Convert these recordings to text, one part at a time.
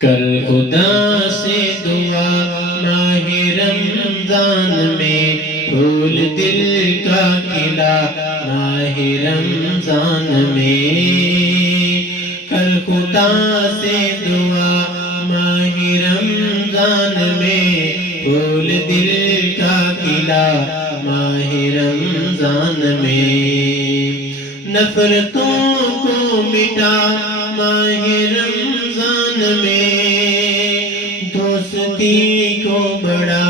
کر خدا سے دعا ماہ رمضان میں پھول دل کا کھلا ماہ رمضان میں کر خدا سے دعا ماہ رمضان میں پھول دل کا کھلا ماہ رمضان میں نفرتوں کو مٹا ماہ رمضان میں دوستی کو بڑھا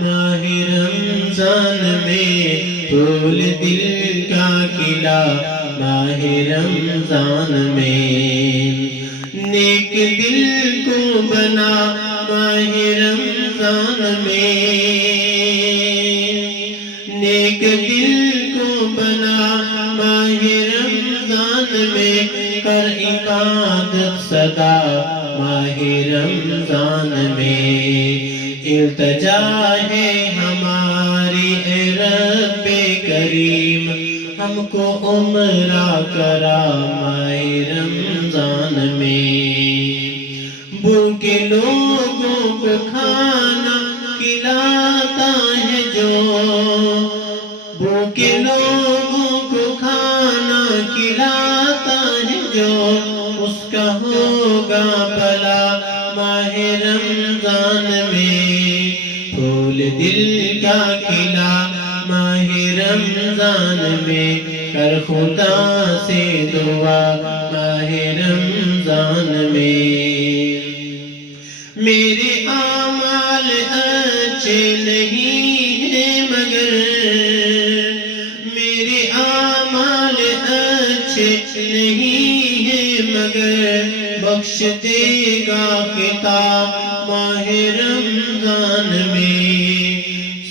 ماہ رمضان میں پھول دل کا کھلا ماہ رمضان میں نیک دل کو بنا ماہ رمضان میں نیک دل کو بنا ماہ رمضان میں کر عبادت صدا ماہ رمضان میں التجا ہے ہماری اے رب کریم ہم کو عمرہ کرا ماہ رمضان میں بھوکے لوگوں کو کھانا کھلاتا ہے جو بھوکے لوگوں کو کھانا کھلاتا ہے جو اس کا ہوگا بھلا ماہ رمضان میں پھول دل کا کھلا ماہ رمضان میں کر خدا سے دعا ماہ رمضان میں میرے اعمال اچھے نہیں ہیں مگر میرے اعمال اچھے نہیں ہیں مگر بخش دے گا خطاب ماہ رمضان میں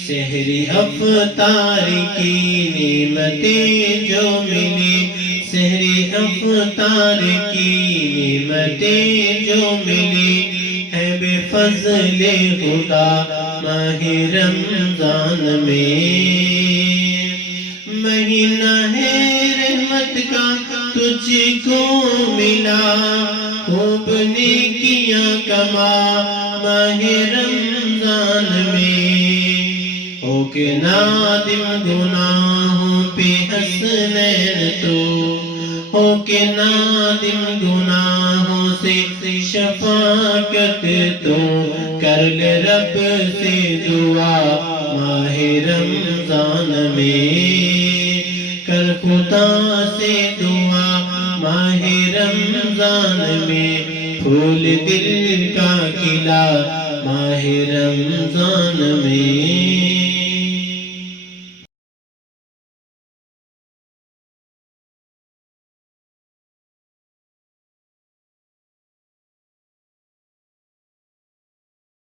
سحری افطار کی نعمتیں جو ملی سحری افطار کی نعمتیں جو ملی ہے بے فضل خدا ماہ رمضان میں مہینہ ہے رحمت کا تجھ کو ملا خوب نیکیاں کما ماہ رمضان میں ہو کے نادم گناہوں پہ حسنین تو ہو کے نادم گناہوں سے شفاعت تو کر لے رب سے دعا ماہ رمضان میں کر خدا سے دعا ماہ رمضان میں پھول دل کا کھلا ماہ رمضان میں